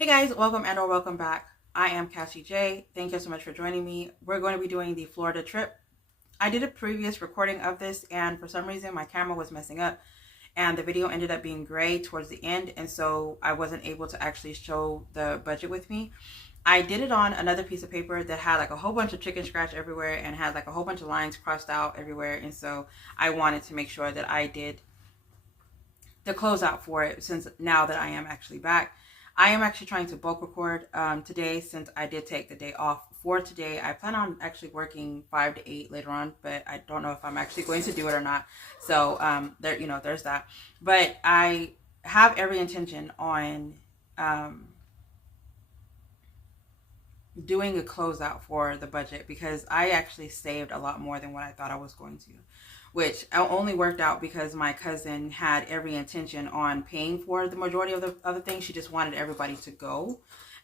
Hey guys, welcome and or welcome back. I am Cassie J. Thank you so much for joining me. We're going to be doing the Florida trip. I did a previous recording of this and for some reason my camera was messing up and the video ended up being gray towards the end, and so I wasn't able to actually show the budget with me. I did it on another piece of paper that had like a whole bunch of chicken scratch everywhere and had like a whole bunch of lines crossed out everywhere, and so I wanted to make sure that I did the closeout for it since now that I am actually back. I am actually trying to bulk record today since I did take the day off for today. I plan on actually working 5 to 8 later on, but I don't know if I'm actually going to do it or not. So there's that. But I have every intention on doing a closeout for the budget because I actually saved a lot more than what I thought I was going to, which only worked out because my cousin had every intention on paying for the majority of the other things. She just wanted everybody to go,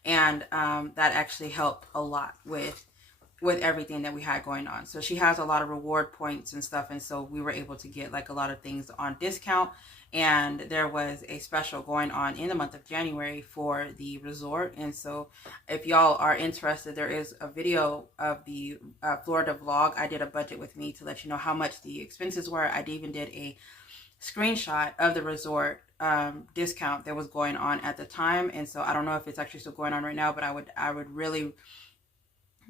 and that actually helped a lot with everything that we had going on. So she has a lot of reward points and stuff, and so we were able to get like a lot of things on discount. And there was a special going on in the month of January for the resort, and so if y'all are interested, there is a video of the Florida vlog. I did a budget with me to let you know how much the expenses were. I even did a screenshot of the resort discount that was going on at the time, and so I don't know if it's actually still going on right now, but I would really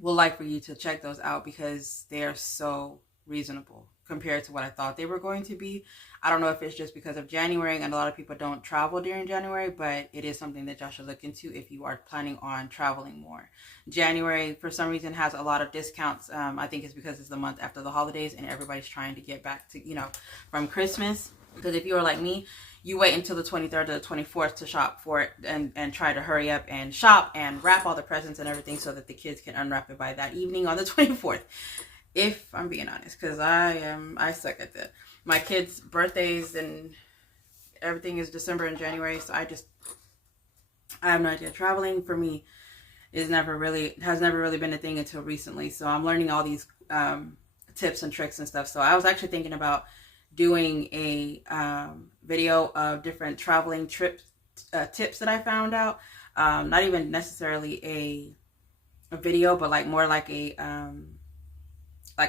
would like for you to check those out because they are so reasonable compared to what I thought they were going to be. I don't know if it's just because of January and a lot of people don't travel during January, but it is something that y'all should look into if you are planning on traveling more. January, for some reason, has a lot of discounts. I think it's because it's the month after the holidays and everybody's trying to get back to, from Christmas. Because if you are like me, you wait until the 23rd or the 24th to shop for it and try to hurry up and shop and wrap all the presents and everything so that the kids can unwrap it by that evening on the 24th. If I'm being honest, because I suck at that. My kids' birthdays and everything is December and January, so I have no idea. Traveling for me has never really been a thing until recently. So I'm learning all these tips and tricks and stuff. So I was actually thinking about doing a video of different traveling tips that I found out. Not even necessarily a video, but like more like a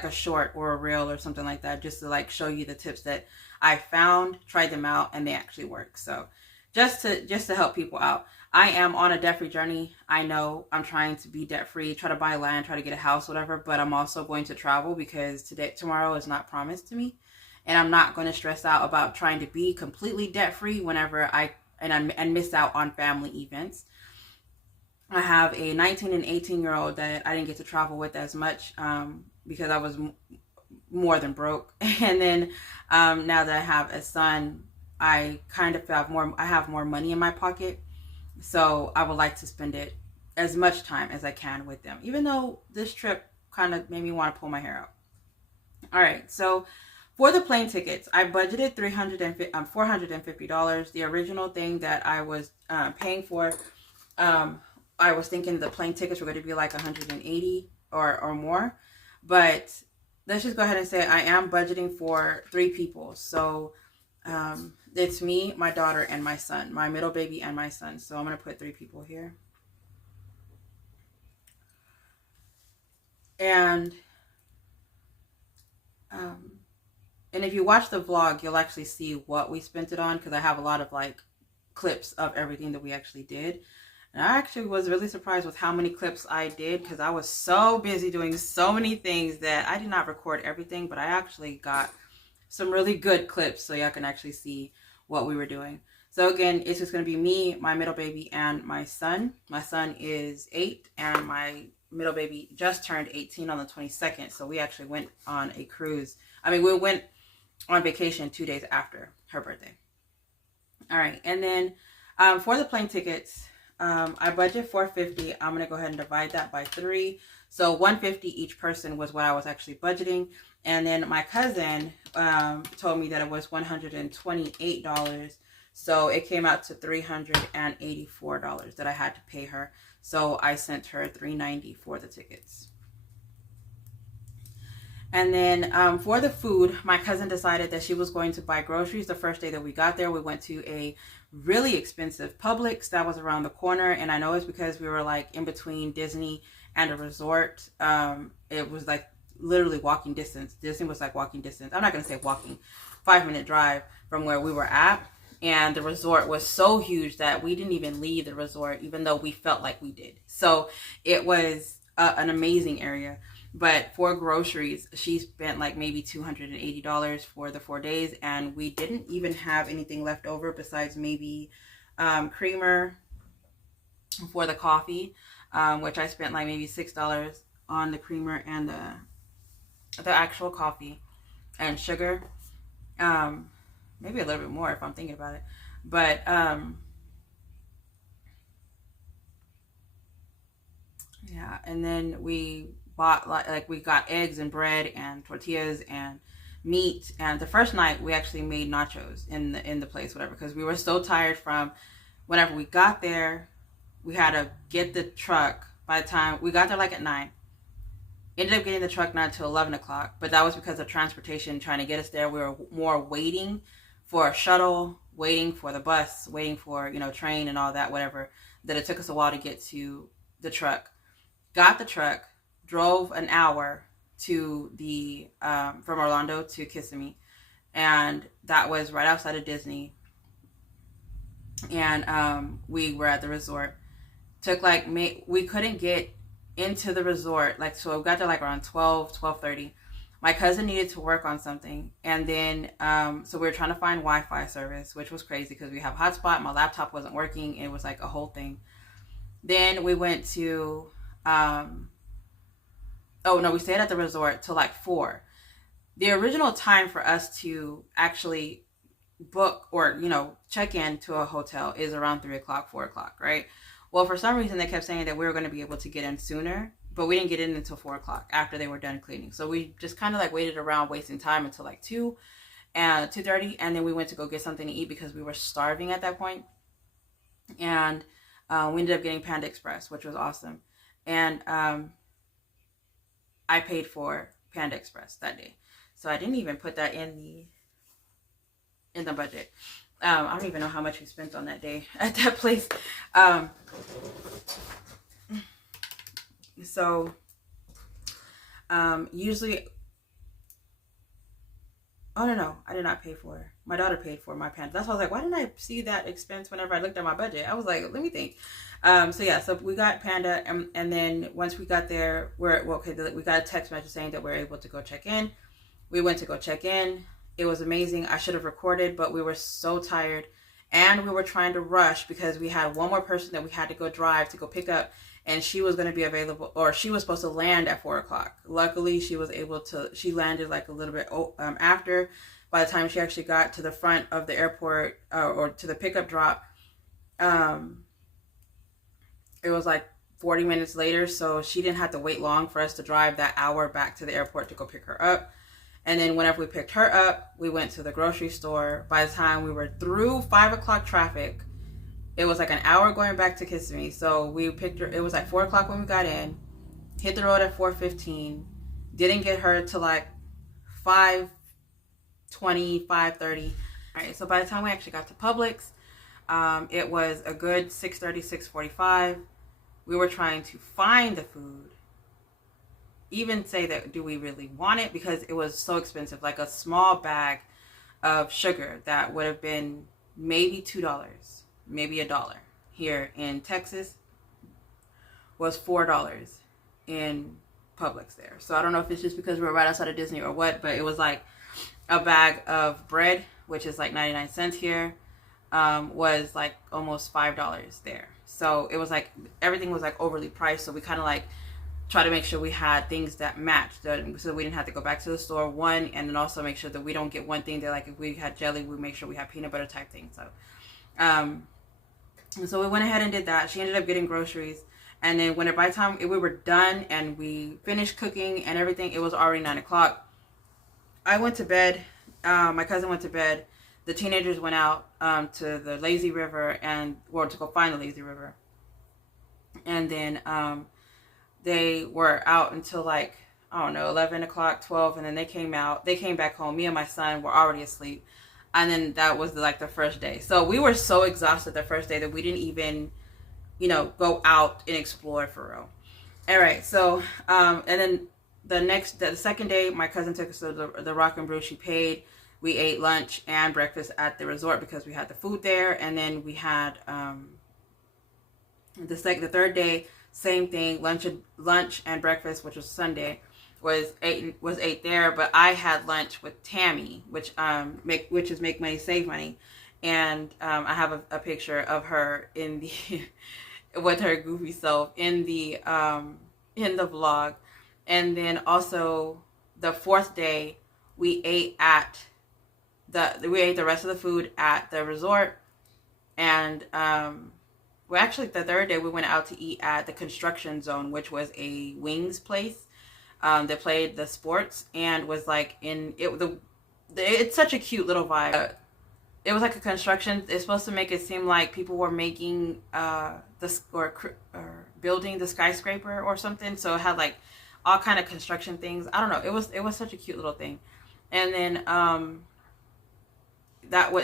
short or a reel or something like that, just to like show you the tips that I found, tried them out, and they actually work. So just to help people out. I am on a debt-free journey. I know I'm trying to be debt-free, try to buy land, try to get a house, whatever, but I'm also going to travel because tomorrow is not promised to me. And I'm not going to stress out about trying to be completely debt-free whenever I miss out on family events. I have a 19 and 18-year-old that I didn't get to travel with as much because I was more than broke. And then now that I have a son, I kind of have more money in my pocket. So I would like to spend it as much time as I can with them, even though this trip kind of made me want to pull my hair out. All right, so for the plane tickets, I budgeted $450. The original thing that I was paying for, I was thinking the plane tickets were going to be like 180 or more, but let's just go ahead and say I am budgeting for 3 people. So it's me, my daughter, and my son, my middle baby, and my son. So I'm going to put 3 people here. And if you watch the vlog, you'll actually see what we spent it on because I have a lot of like clips of everything that we actually did. And I actually was really surprised with how many clips I did because I was so busy doing so many things that I did not record everything, but I actually got some really good clips so y'all can actually see what we were doing. So again, it's just going to be me, my middle baby, and my son. My son is 8 and my middle baby just turned 18 on the 22nd. So we actually went on a cruise. We went on vacation 2 days after her birthday. All right. And then for the plane tickets, I budget $450. I'm going to go ahead and divide that by 3. So $150 each person was what I was actually budgeting. And then my cousin told me that it was $128. So it came out to $384 that I had to pay her. So I sent her $390 for the tickets. And then for the food, my cousin decided that she was going to buy groceries the first day that we got there. We went to a really expensive Publix that was around the corner. And I know it's because we were like in between Disney and a resort. It was like literally walking distance. Disney was like walking distance. I'm not going to say walking, 5-minute drive from where we were at. And the resort was so huge that we didn't even leave the resort, even though we felt like we did. So it was an amazing area. But for groceries, she spent like maybe $280 for the 4 days. And we didn't even have anything left over besides maybe creamer for the coffee, which I spent like maybe $6 on the creamer and the actual coffee and sugar. Maybe a little bit more if I'm thinking about it. But yeah, and then we bought like we got eggs and bread and tortillas and meat. And the first night we actually made nachos in the place, whatever, because we were so tired from whenever we got there. We had to get the truck. By the time we got there, like at 9, ended up getting the truck not until 11 o'clock. But that was because of transportation trying to get us there. We were more waiting for a shuttle, waiting for the bus, waiting for, you know, train and all that, whatever, that it took us a while to get to the truck. Got the truck, drove an hour to the from Orlando to Kissimmee, and that was right outside of Disney. And we were at the resort. Took like we couldn't get into the resort, like, so we got there like around 12:30. My cousin needed to work on something, and then so we were trying to find Wi-Fi service, which was crazy because we have a hotspot. My laptop wasn't working. It was like a whole thing. Then we went to oh no, we stayed at the resort till like 4. The original time for us to actually book or, you know, check in to a hotel is around 3 o'clock, 4 o'clock, right? Well, for some reason they kept saying that we were going to be able to get in sooner, but we didn't get in until 4 o'clock after they were done cleaning. So we just kind of like waited around, wasting time until like 2 and 2:30, and then we went to go get something to eat because we were starving at that point. And we ended up getting Panda Express, which was awesome. And I paid for Panda Express that day, so I didn't even put that in the budget. I don't even know how much we spent on that day at that place. So usually, oh no, I did not pay for it. My daughter paid for my Panda. That's why I was like, why didn't I see that expense whenever I looked at my budget? I was like, let me think. So yeah, so we got Panda, and then once we got there, we got a text message saying that we're able to go check in. We went to go check in. It was amazing. I should have recorded, but we were so tired, and we were trying to rush because we had one more person that we had to go drive to go pick up, and she was going to be available, or she was supposed to land at 4 o'clock. Luckily, she was able to, she landed like a little bit after. By the time she actually got to the front of the airport, or to the pickup drop, it was like 40 minutes later, so she didn't have to wait long for us to drive that hour back to the airport to go pick her up. And then whenever we picked her up, we went to the grocery store. By the time we were through 5 o'clock traffic, it was like an hour going back to Kissimmee. So we picked her, it was like 4 o'clock when we got in, hit the road at 4:15, didn't get her to like 5:20, 5:30. All right, so by the time we actually got to Publix, it was a good 6:30, 6:45. We were trying to find the food. Even say that, do we really want it? Because it was so expensive. Like a small bag of sugar that would have been maybe $2, maybe $1 here in Texas was $4 in Publix there. So I don't know if it's just because we're right outside of Disney or what, but it was like a bag of bread, which is like 99 cents here, was like almost $5 there. So it was like everything was like overly priced. So we kind of like try to make sure we had things that matched, so we didn't have to go back to the store, one, and then also make sure that we don't get one thing that, like, if we had jelly, we make sure we have peanut butter type thing. So so we went ahead and did that. She ended up getting groceries, and then by the time we were done and we finished cooking and everything, it was already 9 o'clock. I went to bed. My cousin went to bed. The teenagers went out to the lazy river, to go find the lazy river, and then they were out until like I don't know, 11 o'clock, 12, and then they came back home. Me and my son were already asleep. And then that was like the first day. So we were so exhausted the first day that we didn't even, go out and explore for real. All right. So, and then the second day, my cousin took us to the Rock and Brew. She paid. We ate lunch and breakfast at the resort because we had the food there. And then we had, the third day, same thing, lunch and breakfast, which was Sunday, was ate there. But I had lunch with Tammy, which is Make Money Save Money, and I have a picture of her in the with her goofy self in the vlog. And then also the fourth day we ate the rest of the food at the resort, and actually the third day we went out to eat at the Construction Zone, which was a wings place that played the sports and was like it's such a cute little vibe. It was like a construction. It's supposed to make it seem like people were making or building the skyscraper or something. So it had like all kind of construction things. I don't know. It was such a cute little thing. And then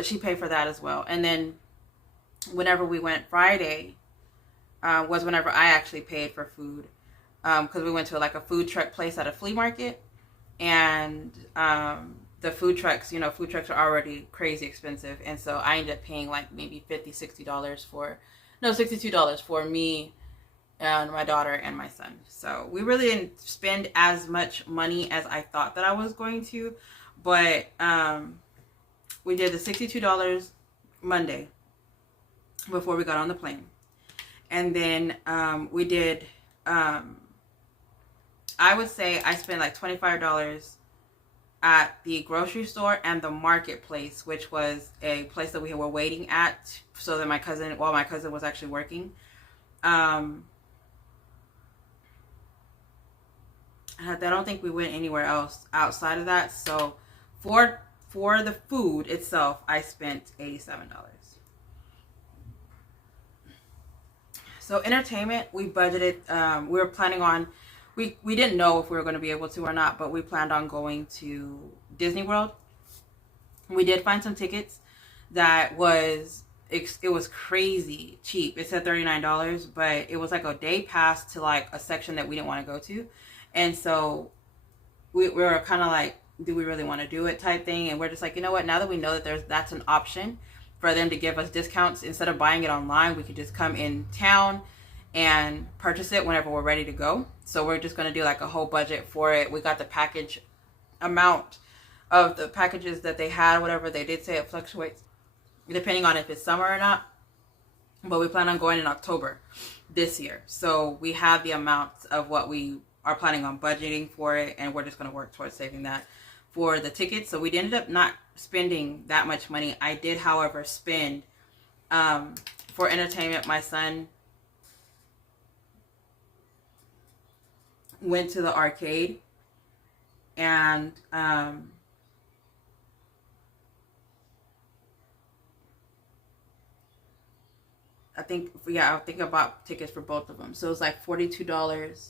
she paid for that as well. And then whenever we went Friday was whenever I actually paid for food, because we went to like a food truck place at a flea market, and the food trucks are already crazy expensive, and so I ended up paying like maybe $62 for me and my daughter and my son. So we really didn't spend as much money as I thought that I was going to, but we did the $62 Monday before we got on the plane. And then we did, I would say I spent like $25 at the grocery store and the marketplace, which was a place that we were waiting at so that my cousin was actually working. I don't think we went anywhere else outside of that. So for the food itself, I spent $87. So entertainment, we budgeted, we were planning on, we didn't know if we were going to be able to or not, but we planned on going to Disney World. We did find some tickets that it was crazy cheap. It said $39, but it was like a day pass to like a section that we didn't want to go to. And so we were kind of like, do we really want to do it type thing? And we're just like, you know what, now that we know that that's an option for them to give us discounts, instead of buying it online, we could just come in town and purchase it whenever we're ready to go. So we're just going to do like a whole budget for it. We got the package amount of the packages that they had, whatever. They did say it fluctuates depending on if it's summer or not, but we plan on going in October this year. So we have the amounts of what we are planning on budgeting for it, and we're just going to work towards saving that for the tickets. So we ended up not spending that much money. I did, however, spend for entertainment. My son went to the arcade, and I think I bought tickets for both of them. So it was like $42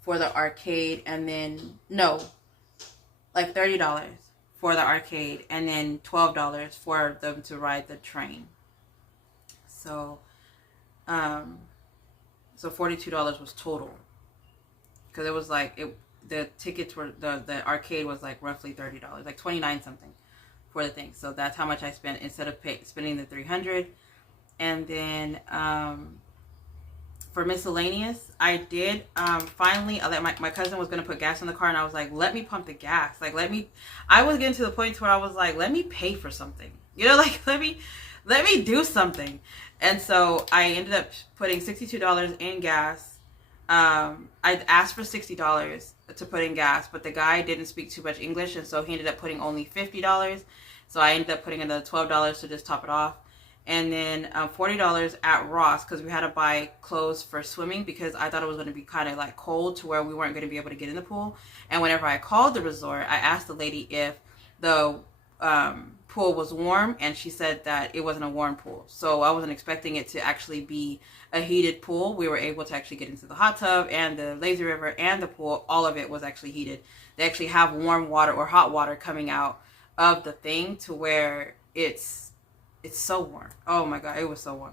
for the arcade, and then like $30 for the arcade, and then $12 for them to ride the train. So $42 was total, because it was like the tickets were the arcade was like roughly $30, like 29 something for the thing. So that's how much I spent instead of spending the $300. And then for miscellaneous, I did finally, my cousin was going to put gas in the car, and I was like, let me pump the gas. Like, I was getting to the point where I was like, let me pay for something, like let me do something. And so I ended up putting $62 in gas. I asked for $60 to put in gas, but the guy didn't speak too much English, and so he ended up putting only $50. So I ended up putting another $12 to just top it off. And then $40 at Ross, because we had to buy clothes for swimming, because I thought it was going to be kind of like cold to where we weren't going to be able to get in the pool. And whenever I called the resort, I asked the lady if the pool was warm, and she said that it wasn't a warm pool. So I wasn't expecting it to actually be a heated pool. We were able to actually get into the hot tub and the lazy river and the pool. All of it was actually heated. They actually have warm water or hot water coming out of the thing to where it's so warm. Oh my God, it was so warm.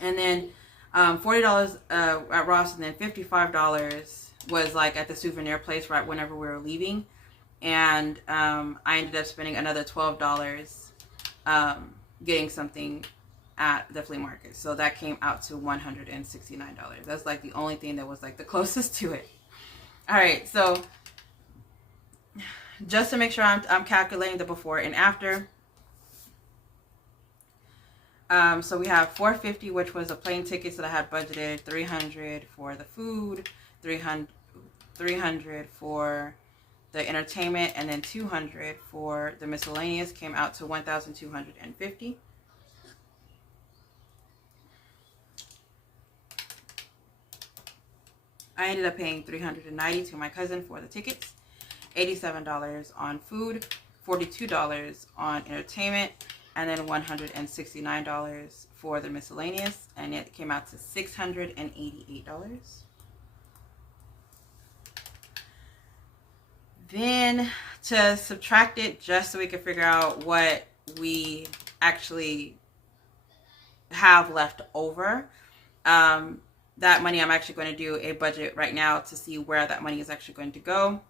And then $40 at Ross, and then $55 was like at the souvenir place right whenever we were leaving. And I ended up spending another $12 getting something at the flea market. So that came out to $169. That's like the only thing that was like the closest to it. All right, so just to make sure I'm calculating the before and after. So we have $450, which was a plane ticket that I had budgeted, $300 for the food, $300 for the entertainment, and then $200 for the miscellaneous. Came out to $1,250. I ended up paying $390 to my cousin for the tickets, $87 on food, $42 on entertainment, and then $169 for the miscellaneous, and it came out to $688. Then to subtract it, just so we could figure out what we actually have left over, that money, I'm actually going to do a budget right now to see where that money is actually going to go.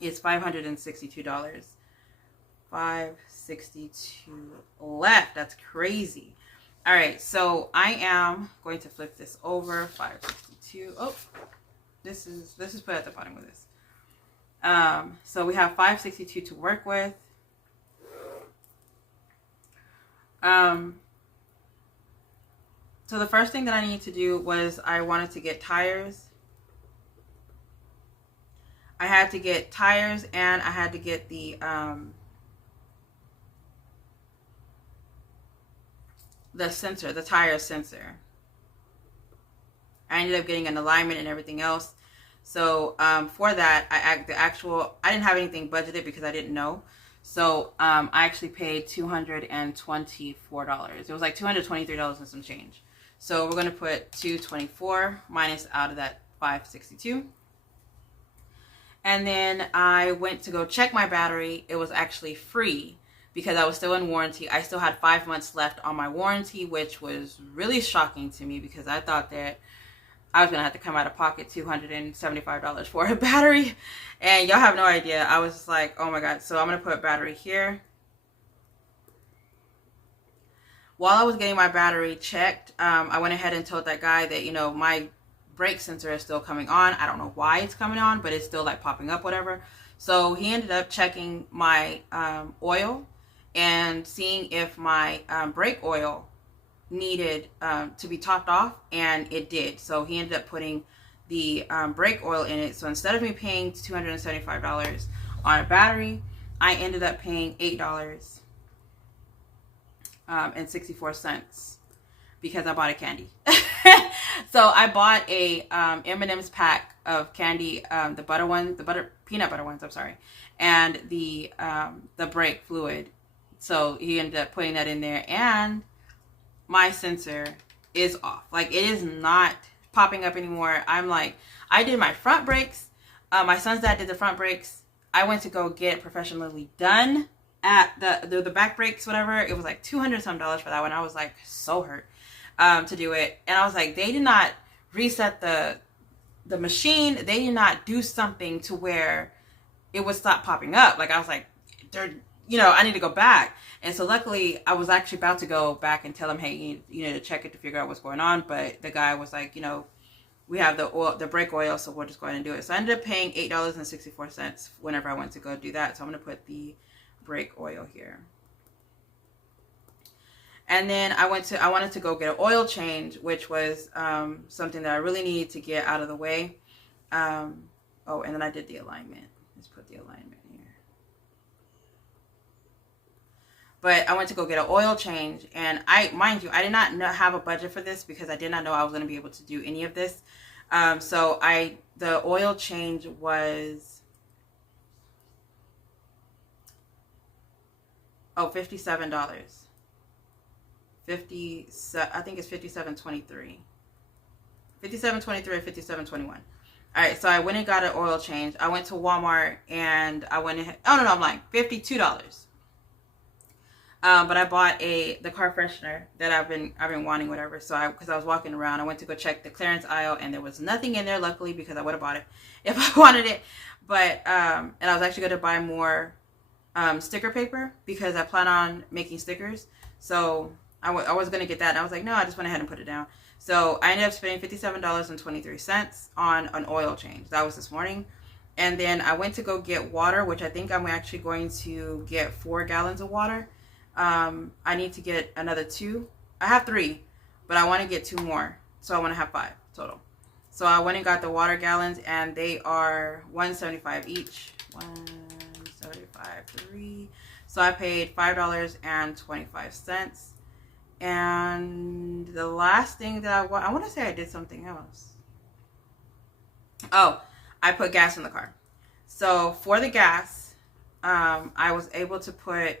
It's $562. $562 left. That's crazy. All right, so I am going to flip this over. 562. Oh, this is put at the bottom of this. So we have 562 to work with. So the first thing that I need to do was I wanted to get tires. I had to get tires, and I had to get the sensor, the tire sensor. I ended up getting an alignment and everything else. So for that, I didn't have anything budgeted because I didn't know. So I actually paid $224. It was like $223 and some change. So we're going to put $224 minus out of that $562. And then I went to go check my battery. It was actually free because I was still in warranty. I still had 5 months left on my warranty, which was really shocking to me because I thought that I was going to have to come out of pocket $275 for a battery. And y'all have no idea. I was just like, oh my God. So I'm going to put battery here. While I was getting my battery checked, I went ahead and told that guy that, you know, my brake sensor is still coming on. I don't know why it's coming on, but it's still like popping up, whatever. So he ended up checking my oil and seeing if my brake oil needed to be topped off, and it did. So he ended up putting the brake oil in it. So instead of me paying $275 on a battery, I ended up paying $8 and 64 cents because I bought a candy. So I bought a M&M's pack of candy, the peanut butter ones, I'm sorry, and the brake fluid. So he ended up putting that in there, and my sensor is off. Like, it is not popping up anymore. I'm like, I did my front brakes. My son's dad did the front brakes. I went to go get professionally done at the back brakes, whatever. It was like $200 some for that one. I was like so hurt to do it. And I was like, they did not reset the machine. They did not do something to where it would stop popping up. Like, I was like, I need to go back. And so luckily I was actually about to go back and tell him, hey, you need to check it to figure out what's going on. But the guy was like, we have the brake oil, so we'll just go ahead and do it. So I ended up paying $8.64 whenever I went to go do that. So I'm going to put the brake oil here. And then I wanted to go get an oil change, which was something that I really needed to get out of the way. And then I did the alignment. Let's put the alignment here. But I went to go get an oil change, and mind you, I did not have a budget for this because I did not know I was going to be able to do any of this. So the oil change was Oh, $57. 50, I think it's 57.23. 57.23 or 57.21. All right, so I went and got an oil change. I went to Walmart and I went ahead. Oh no, I'm lying. $52. But I bought the car freshener that I've been wanting, whatever. So because I was walking around, I went to go check the clearance aisle, and there was nothing in there. Luckily, because I would have bought it if I wanted it. But and I was actually going to buy more sticker paper because I plan on making stickers. So I was going to get that, and I was like, no, I just went ahead and put it down. So I ended up spending $57.23 on an oil change. That was this morning. And then I went to go get water, which I think I'm actually going to get 4 gallons of water. I need to get another 2. I have 3, but I want to get 2 more. So I want to have 5 total. So I went and got the water gallons, and they are $1.75 each. $1.75, 3. So I paid $5.25. And the last thing that I want to say I did something else. Oh, I put gas in the car. So for the gas, I was able to put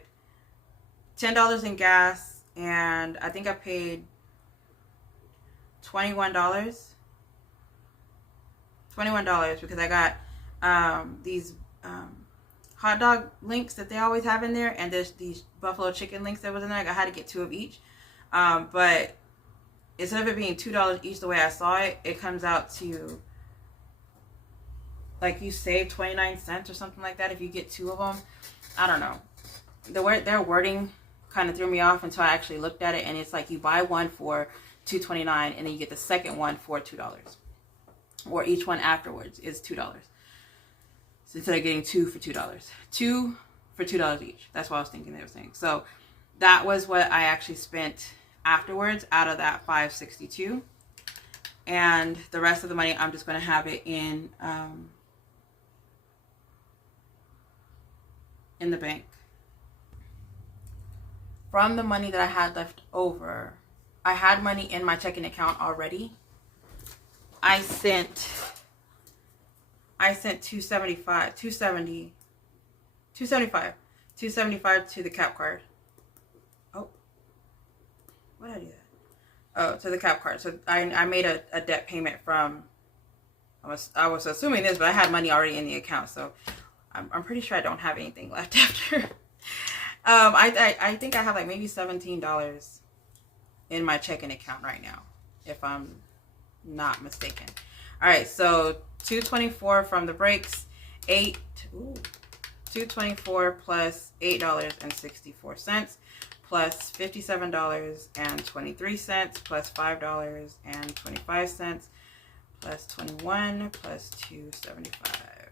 $10 in gas, and I think I paid $21. $21 because I got these hot dog links that they always have in there, and there's these buffalo chicken links that was in there. I had to get 2 of each. But instead of it being $2 each the way I saw it, it comes out to like you save 29 cents or something like that if you get 2 of them. I don't know. Their wording kind of threw me off until I actually looked at it, and it's like you buy one for $2.29 and then you get the second one for $2, or each one afterwards is $2. So instead of getting 2 for $2, 2 for $2 each. That's what I was thinking they were saying. So that was what I actually spent afterwards out of that $5.62, and the rest of the money I'm just going to have it in the bank. From the money that I had left over, I had money in my checking account already. I sent $275 to the cap card. Oh, what did I do that? Oh, to the cap card. So I made a debt payment from, I was assuming this, but I had money already in the account, so I'm pretty sure I don't have anything left after. I think I have like maybe $17 in my checking account right now, if I'm not mistaken. All right, so $224 from the breaks, $224 plus $8.64 plus $57.23 plus $5.25 plus 21 plus 275.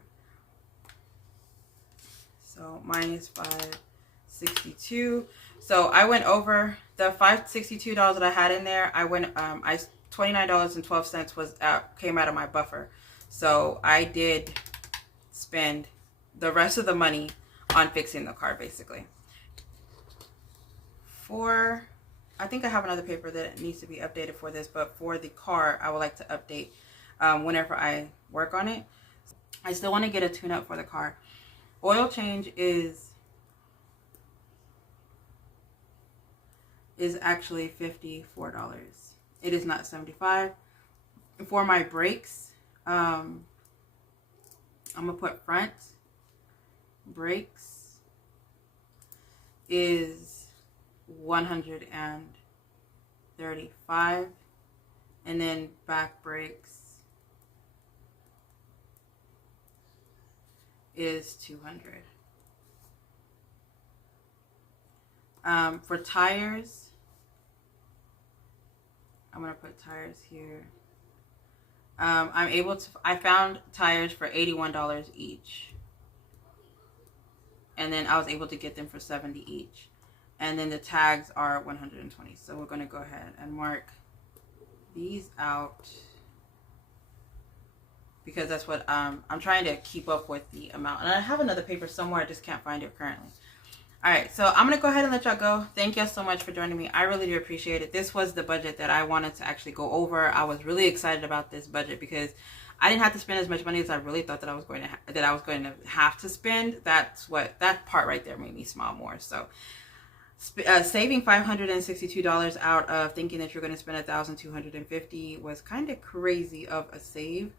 So minus 562. So I went over the $562 that I had in there. I went $29.12 was came out of my buffer. So I did spend the rest of the money on fixing the car, basically. I think I have another paper that needs to be updated for this, but for the car, I would like to update whenever I work on it. I still want to get a tune-up for the car. Oil change is actually $54. It is not $75. For my brakes, I'm gonna put front brakes is $135, and then back brakes is $200. For tires, I'm gonna put tires here. I found tires for $81 each, and then I was able to get them for $70 each, and then the tags are $120. So we're gonna go ahead and mark these out because that's what I'm trying to keep up with the amount. And I have another paper somewhere, I just can't find it currently. All right, so I'm gonna go ahead and let y'all go. Thank y'all so much for joining me. I really do appreciate it. This was the budget that I wanted to actually go over. I was really excited about this budget because I didn't have to spend as much money as I really thought that I was going to have to spend. That part right there made me smile more. So Saving $562 out of thinking that you're going to spend $1,250 was kind of crazy of a save,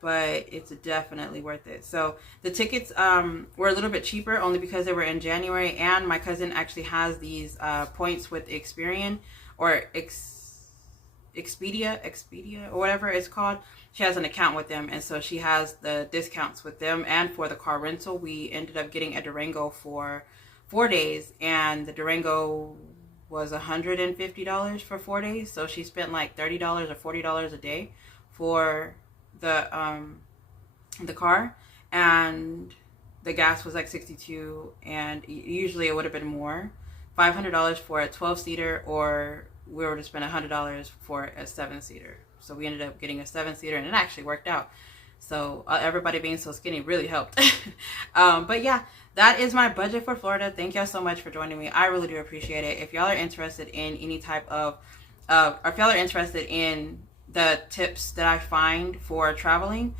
but it's definitely worth it. So the tickets were a little bit cheaper only because they were in January, and my cousin actually has these points with Experian or Expedia or whatever it's called. She has an account with them, and so she has the discounts with them. And for the car rental, we ended up getting a Durango for 4 days, and the Durango was $150 for 4 days. So she spent like $30 or $40 a day for the car, and the gas was like 62, and usually it would have been more, $500 for a 12-seater, or we were to spend $100 for a 7-seater. So we ended up getting a 7-seater, and it actually worked out. So everybody being so skinny really helped. But yeah, that is my budget for Florida. Thank y'all so much for joining me. I really do appreciate it. If y'all are interested in any type of, or if y'all are interested in the tips that I find for traveling,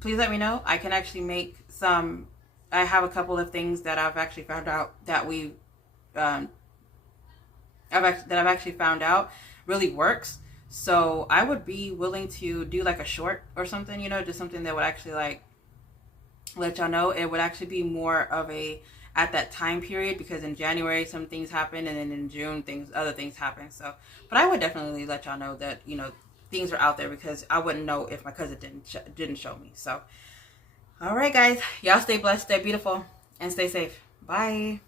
please let me know. I can actually make some. I have a couple of things that I've actually found out that I've actually found out really works. So I would be willing to do like a short or something, you know, just something that would actually like let y'all know. It would actually be more of a at that time period, because in January some things happen, and then in June other things happen. So, but I would definitely let y'all know that, you know, things are out there, because I wouldn't know if my cousin didn't show me. So, all right, guys, y'all stay blessed, stay beautiful, and stay safe. Bye.